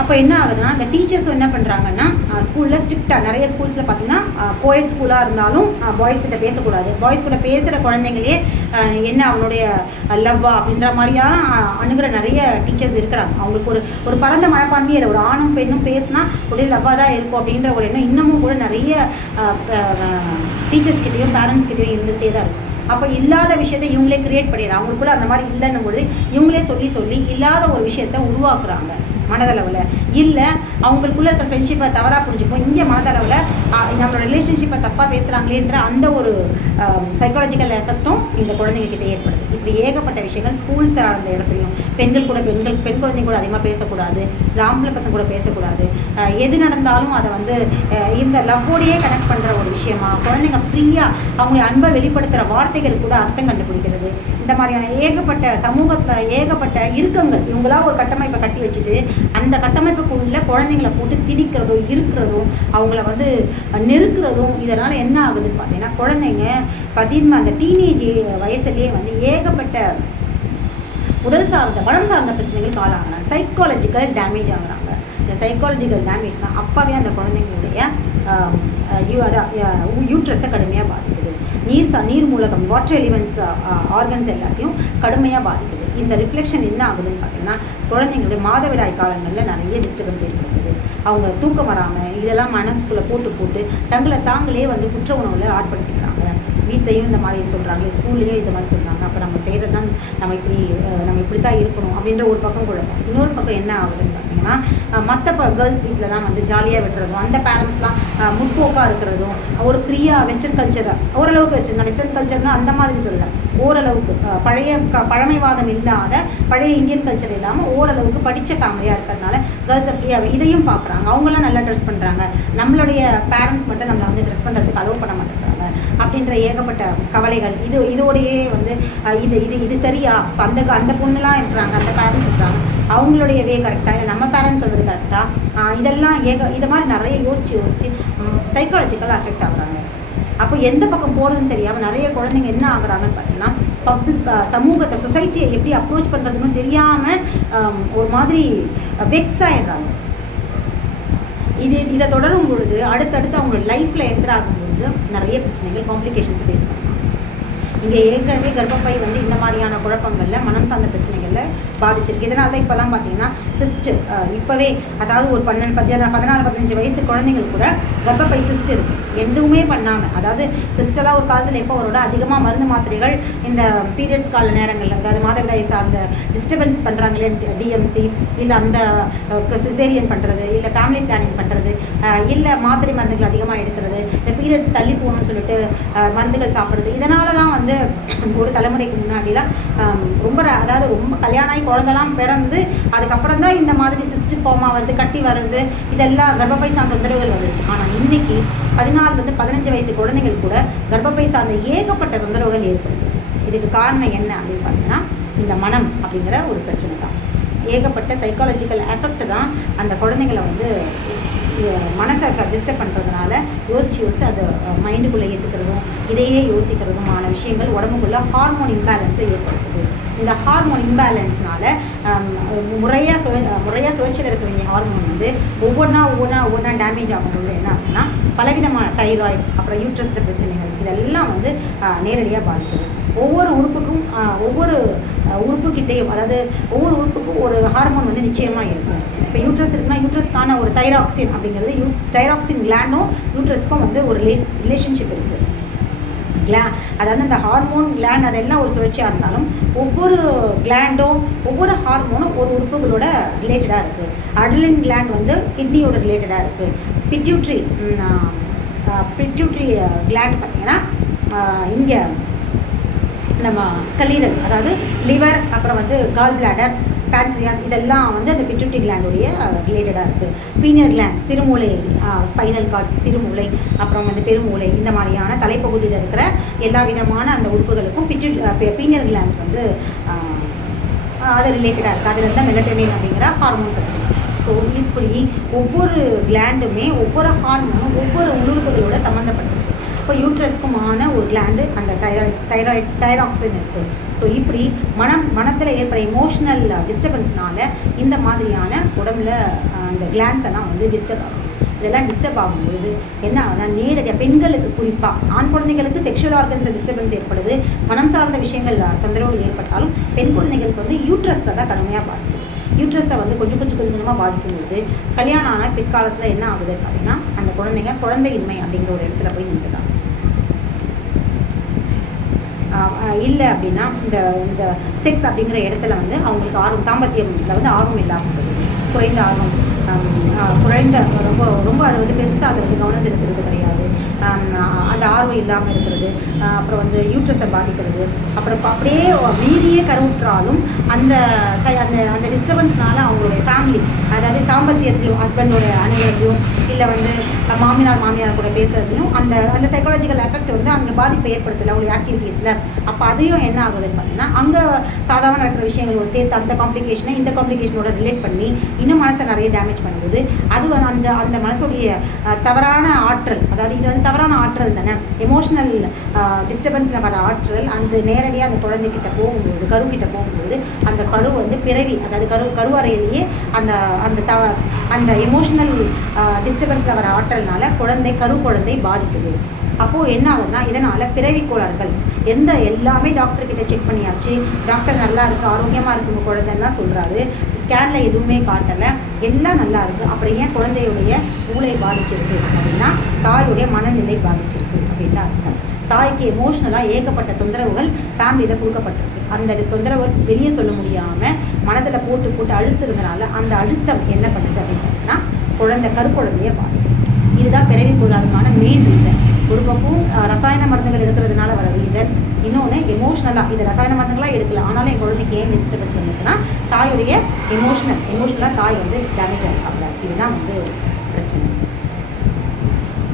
அப்போ என்ன ஆகுதுன்னா அந்த டீச்சர்ஸும் என்ன பண்ணுறாங்கன்னா ஸ்கூலில் ஸ்ட்ரிக்டாக நிறைய ஸ்கூல்ஸில் பார்த்தீங்கன்னா கோயட் ஸ்கூலாக இருந்தாலும் பாய்ஸ் கிட்ட பேசக்கூடாது, பாய்ஸ் கூட பேசுகிற குழந்தைங்களே என்ன அவனுடைய லவ்வா அப்படின்ற மாதிரியான அணுகிற நிறைய டீச்சர்ஸ் இருக்கிறாங்க. அவங்களுக்கு ஒரு பரந்த மனப்பான்மையே ஒரு ஆணும் பெண்ணும் பேசினா உடைய லவ்வாக தான் இருக்கும் அப்படின்ற ஒரு எண்ணம் இன்னமும் கூட நிறைய டீச்சர்ஸ்கிட்டையும் பேரண்ட்ஸ்கிட்டையும் இருந்துகிட்டே தான் இருக்கும். அப்போ இல்லாத விஷயத்தை இவங்களே கிரியேட் பண்ணிடுறாங்க. அவங்களுக்குள்ள அந்த மாதிரி இல்லைன்னும் பொழுது இவங்களே சொல்லி இல்லாத ஒரு விஷயத்த உருவாக்குறாங்க மனதளவில். இல்லை அவங்களுக்குள்ள இருக்கிற ஃப்ரெண்ட்ஷிப்பை தவறாக புரிஞ்சுப்போம், இங்கே மனதளவில் நம்மளோட ரிலேஷன்ஷிப்பை தப்பாக பேசுகிறாங்களேன்ற அந்த ஒரு சைக்காலஜிக்கல் எஃபெக்டும் இந்த குழந்தைங்க கிட்டே ஏற்படுது. இப்படி ஏகப்பட்ட விஷயங்கள் ஸ்கூல் சார்ந்த இடத்துலையும் பெண் குழந்தைங்க கூட அதிகமாக பேசக்கூடாது, ஆம்பளை பசங்க கூட பேசக்கூடாது, எது நடந்தாலும் அதை வந்து இந்த லவ்வோடையே கனெக்ட் பண்ணுற ஒரு விஷயமா குழந்தைங்க ஃப்ரீயாக அவங்களுடைய அன்பை வெளிப்படுத்துகிற வார்த்தைகள் கூட அர்த்தம் கண்டுபிடிக்கிறது. இந்த மாதிரியான ஏகப்பட்ட சமூகத்தில் ஏகப்பட்ட இறுக்கங்கள் இவங்களா ஒரு கட்டமைப்பை கட்டி வச்சுட்டு அந்த கட்டமைப்புக்குள்ள குழந்தைங்களை போட்டு திணிக்கிறதும் இருக்கிறதும் அவங்கள வந்து நெருக்கிறதும் இதனால் என்ன ஆகுதுன்னு பார்த்தீங்கன்னா குழந்தைங்க அந்த டீனேஜ் வயசுலேயே வந்து ஏகப்பட்ட உடல் சார்ந்த மனம் சார்ந்த பிரச்சனைகள் காலாகிறாங்க, சைக்காலஜிக்கல் டேமேஜ் ஆகுறாங்க. இந்த சைக்காலஜிக்கல் டேமேஜ் தான் அப்போவே அந்த குழந்தைங்களுடைய யூட்ரஸை கடுமையாக பாதிக்குது. நீர் மூலகம் வாட்டர் எலிமெண்ட்ஸ் ஆர்கன்ஸ் எல்லாத்தையும் கடுமையாக பாதிக்குது. இந்த ரிஃப்ளெக்ஷன் என்ன ஆகுதுன்னு பார்த்தீங்கன்னா குழந்தைங்களுடைய மாதவிடாய் காலங்களில் நிறைய டிஸ்டர்பன்ஸ் ஏற்படுத்துது. அவங்க தூக்கம் வராமல் இதெல்லாம் மனசுக்குள்ளே போட்டு தங்களை தாங்களே வந்து குற்ற உணவில் ஆட்படுத்திக்கிறாங்க. வீட்லையும் இந்த மாதிரி சொல்கிறாங்க, ஸ்கூல்லையும் இந்த மாதிரி சொல்கிறாங்க. அப்போ நம்ம செய்கிறது தான் நம்ம இப்படி தான் இருக்கணும் அப்படின்ற ஒரு பக்கம் குழப்பம். இன்னொரு பக்கம் என்ன ஆகுதுன்னு பார்த்தீங்கன்னா மற்ற கேர்ள்ஸ் வீட்டில் தான் வந்து ஜாலியாக விட்டுறதும், அந்த பேரண்ட்ஸ்லாம் முற்போக்காக இருக்கிறதும், ஒரு ஃப்ரீயாக வெஸ்டர்ன் கல்ச்சரை ஓரளவுக்கு வெஸ்டர்ன் கல்ச்சர்னால் அந்த மாதிரி சொல்லலை, ஓரளவுக்கு பழமைவாதம் இல்லாத பழைய இந்தியன் கல்ச்சர் இல்லாமல் ஓரளவுக்கு படித்த ஃபேமிலியாக இருக்கிறதுனால கேர்ள்ஸை ஃப்ரீயாக இதையும் பார்க்குறாங்க. அவங்களாம் நல்லா ட்ரெஸ் பண்ணுறாங்க, நம்மளுடைய பேரண்ட்ஸ் மட்டும் நம்மளை வந்து ட்ரெஸ் பண்ணுறதுக்கு அலோவ் பண்ண மாட்டேங்கிறாங்க அப்படின்ற ஏகப்பட்ட கவலைகள். இதோடையே வந்து இது சரியா, அந்த பொண்ணுலாம் இருக்கிறாங்க, அந்த பேரண்ட்ஸ் இருக்கிறாங்க, அவங்களுடைய வே கரெக்டாக இல்லை நம்ம பேரண்ட்ஸ் சொல்கிறது கரெக்டாக, இதெல்லாம் இது மாதிரி நிறைய யோசித்து சைக்காலஜிக்கலாக அஃபெக்ட் ஆகுறாங்க. அப்போ எந்த பக்கம் போகிறதுன்னு தெரியாமல் நிறைய குழந்தைங்க என்ன ஆகுறாங்கன்னு பார்த்தீங்கன்னா சமூகத்தை சொசைட்டியை எப்படி அப்ரோச் பண்ணுறதுன்னு தெரியாமல் ஒரு மாதிரி வெக்ஸ் ஆகிடுறாங்க. இதை தொடரும் பொழுது அடுத்தடுத்து அவங்களோட லைஃப்பில் என்டர் ஆகும்பொழுது நிறைய பிரச்சனைகள் காம்ப்ளிகேஷன்ஸ் ஃபேஸ் பண்ணுறாங்க. இங்கே ஏற்கனவே கர்ப்பப்பை வந்து இந்த மாதிரியான குழப்பங்களில் மனம் சார்ந்த பிரச்சனைகளில் பாதிச்சிருக்கு. இதனால தான் இப்போலாம் பார்த்தீங்கன்னா சிஸ்ட்டு இப்போவே அதாவது ஒரு 14-15 வயசு குழந்தைங்களுக்கு கூட கர்ப்பப்பை சிஸ்ட் இருக்குது. எதுவுமே பண்ணாமல், அதாவது சிஸ்டெல்லாம் ஒரு காலத்தில் எப்போ அவரோட அதிகமாக மருந்து மாத்திரைகள் இந்த பீரியட்ஸ் கால நேரங்களில் அதாவது மாதவிடாய் சார்ந்த டிஸ்டர்பன்ஸ் பண்ணுறாங்களே டிஎம்சி, இல்லை அந்த சிசேரியன் பண்ணுறது, இல்லை ஃபேமிலி பிளானிங் பண்ணுறது, இல்லை மாத்திரை மருந்துகள் அதிகமாக எடுக்கிறது, இந்த பீரியட்ஸ் தள்ளி போகணும்னு சொல்லிட்டு மருந்துகள் சாப்பிட்றது, இதனால தான் வந்து ஒரு தலைமுறைக்கு முன்னாடிலாம் ரொம்ப கல்யாணம் ஆகி குழந்தைலாம் பிறந்து அதுக்கப்புறம் தான் இந்த மாதிரி சிஸ்ட் ஃபார்மாக வருது, கட்டி வருது, இதெல்லாம் கர்ப்பப்பை சார்ந்த தொந்தரவுகள் வருது. ஆனால் இன்னைக்கு 14-15 வயசு குழந்தைகள் கூட கர்ப்பப்பை சார்ந்த ஏகப்பட்ட தொந்தரவுகள் ஏற்படுது. இதுக்கு காரணம் என்ன அப்படின்னு பார்த்தீங்கன்னா இந்த மனம் அப்படிங்கிற ஒரு பிரச்சனை தான். ஏகப்பட்ட சைக்காலஜிக்கல் எஃபெக்ட் தான் அந்த குழந்தைங்களை வந்து மனசை டிஸ்டர்ப் பண்ணுறதுனால யோசித்து அதை மைண்டுக்குள்ளே ஏற்றுக்கிறதும் இதையே யோசிக்கிறதுமான விஷயங்கள் உடம்புக்குள்ளே ஹார்மோன் இம்பேலன்ஸை ஏற்படுத்துது. இந்த ஹார்மோன் இம்பேலன்ஸ்னால முறையாக சுழற்சியில் இருக்க வேண்டிய ஹார்மோன் வந்து ஒவ்வொன்றா டேமேஜ் ஆகும்போது என்ன ஆகுதுன்னா பலவிதமான தைராய்டு, அப்புறம் யூட்ரஸில் பிரச்சனைகள், இதெல்லாம் வந்து நேரடியாக பாதிக்குது. ஒவ்வொரு உறுப்புக்கிட்டேயும், அதாவது ஒவ்வொரு உறுப்புக்கும் ஒரு ஹார்மோன் வந்து நிச்சயமாக இருக்கும். இப்போ யூட்ரஸ் இருக்குன்னா யூட்ரஸ்க்கான ஒரு தைராக்சின் அப்படிங்கிறது தைராக்சின் கிளாண்டும் யூட்ரஸ்க்கும் வந்து ஒரு ரிலேஷன்ஷிப் இருக்குது. அதாவது அந்த ஹார்மோன் கிளாண்ட் அதெல்லாம் ஒரு சுழற்சியாக இருந்தாலும் ஒவ்வொரு கிளாண்டும் ஒவ்வொரு ஹார்மோனும் ஒரு உறுப்புகளோட ரிலேட்டடாக இருக்குது. அட்ரினலின் கிளாண்ட் வந்து கிட்னியோட ரிலேட்டடாக இருக்குது. பிட்யூட்ரி கிளாண்ட் பார்த்திங்கன்னா இங்கே நம்ம கல்லீரல், அதாவது லிவர், அப்புறம் வந்து கால் பிளாடர், பேன்க்ரியாஸ், இதெல்லாம் வந்து அந்த பிட்யூட்டரி கிளாண்டுடைய ரிலேட்டடாக இருக்குது. பீனியல் கிளாண்ட் சிறுமூளை, ஸ்பைனல் கார்ட்ஸ் சிறுமூளை, அப்புறம் வந்து பெருமூளை, இந்த மாதிரியான தலைப்பகுதியில் இருக்கிற எல்லா விதமான அந்த உறுப்புகளுக்கும் பீனியல் கிளாண்ட்ஸ் வந்து அது ரிலேட்டடாக இருக்குது. அதில் தான் மெலட்டோனின் அப்படிங்கிற ஹார்மோன் இருக்குது. ஸோ இப்படி ஒவ்வொரு கிளாண்டுமே ஒவ்வொரு ஹார்மோனும் ஒவ்வொரு உறுப்புகளோட சம்மந்தப்பட்டிருக்கு. இப்போ யூட்ரஸ்க்குமான ஒரு கிளாண்டு அந்த தைராக்சின் இருக்குது. ஸோ இப்படி மனத்தில் ஏற்பட எமோஷ்னல் டிஸ்டர்பன்ஸ்னால இந்த மாதிரியான உடம்புல அந்த கிளான்ஸ் எல்லாம் வந்து டிஸ்டர்ப் ஆகும். இதெல்லாம் டிஸ்டர்ப் ஆகும்பொழுது என்ன ஆகுதுன்னா நேரடியாக பெண்களுக்கு குறிப்பாக ஆண் குழந்தைகளுக்கு செக்ஷுவல் ஆர்கன்ஸ் டிஸ்டர்பன்ஸ் ஏற்படுது, மனம் சார்ந்த விஷயங்கள் தொந்தரவுகள் ஏற்பட்டாலும் பெண் குழந்தைகளுக்கு வந்து யூட்ரஸில் தான் கடுமையாக பாதிக்குது. யூட்ரஸை வந்து கொஞ்சம் கொஞ்சமாக பாதிக்கும்போது கல்யாணம் ஆனால் பிற்காலத்தில் என்ன ஆகுது அப்படின்னா அந்த குழந்தையின்மை அப்படிங்கிற ஒரு இடத்துல போய் நின்றுதான். இல்லை அப்படின்னா இந்த இந்த செக்ஸ் அப்படிங்கிற இடத்துல வந்து அவங்களுக்கு ஆர்வம், தாம்பத்தியத்தில் வந்து ஆர்வம் இல்லாமல் போகுது, குறைந்த ஆர்வம், குறைந்த ரொம்ப அதை வந்து பெருசாக அதை வந்து கவனம் செலுத்துறது கிடையாது, அந்த ஆர்வம் இல்லாமல் இருக்கிறது, அப்புறம் வந்து யூட்ரஸை பாதிக்கிறது, அப்புறம் அப்படியே மீறியே கருவுற்றாலும் அந்த அந்த அந்த டிஸ்டர்பன்ஸ்னால அவங்களுடைய ஃபேமிலி, அதாவது தாம்பத்தியத்தையும் ஹஸ்பண்டோடைய அணுகிறதையும் இல்லை வந்து மாமியார் கூட பேசுறதையும் அந்த அந்த சைக்காலஜிக்கல் எஃபெக்ட் வந்து அங்கே பாதிப்பை ஏற்படுத்தலை அவங்களுடைய ஆக்டிவிட்டீஸில். அப்போ அதையும் என்ன ஆகுதுன்னு பார்த்தீங்கன்னா அங்கே சாதாரண நடக்கிற விஷயங்களோட சேர்த்து அந்த காம்ப்ளிகேஷனை இந்த காம்ப்ளிகேஷனோட ரிலேட் பண்ணி இன்னும் மனசை நிறைய டேமேஜ் பண்ணும்போது அது அந்த அந்த மனசுடைய தவறான ஆற்றல், அதாவது இது வந்து தவறான ஆற்றல் தானே, எமோஷ்னல் டிஸ்டர்பன்ஸில் வர ஆற்றல் அந்த நேரடியாக அந்த குழந்தைகிட்ட போகும்போது, கருக்கிட்ட போகும்போது அந்த கரு வந்து பிறவி, அதாவது கருவறையிலேயே அந்த அந்த அந்த எமோஷ்னல் டிஸ்டர்பன்ஸில் வர ஆற்றல்னால குழந்தை பாதிக்குது. அப்போது என்ன ஆகுதுன்னா இதனால் பிறவி கோளாறுகள் எல்லாமே டாக்டர்கிட்ட செக் பண்ணியாச்சு, டாக்டர் நல்லா இருக்குது ஆரோக்கியமாக இருக்குங்க குழந்தைன்னா சொல்கிறாரு, ஸ்கேனில் எதுவுமே காட்டலை, எல்லாம் நல்லா இருக்குது, அப்புறம் ஏன் குழந்தையுடைய மூளை பாதிச்சிருக்கு அப்படின்னா தாயுடைய மனநிலை பாதிச்சிருக்கு அப்படின்னு அர்த்தம். தாய்க்கு எமோஷ்னலாக ஏகப்பட்ட தொந்தரவுகள் ஃபேமிலியில் கொடுக்கப்பட்டிருக்கு, அந்த தொந்தரவு வெளியே சொல்ல முடியாமல் மனதில் போட்டு அழுத்துறதுனால அந்த அழுத்தம் என்ன பண்ணுது அப்படின்னா கருக்குழந்தைய பாதிக்கும். இதுதான் பிறவி கோளாறுக்கான மெயின் ரீசன். ஒரு பக்கம் ரசாயன மருந்துகள் இருக்கிறதுனால வர ரீசன், இன்னொன்று எமோஷ்னலாக இது ரசாயன மருந்துகளாக எடுக்கல, ஆனாலும் என் குழந்தைக்கு ஏன் டிஸ்டர்பன்ஸ் வந்துருக்குன்னா தாயுடைய எமோஷ்னலாக தாய் வந்து டேமேஜ் ஆகிருக்காங்க. இதுதான் வந்து பிரச்சனை.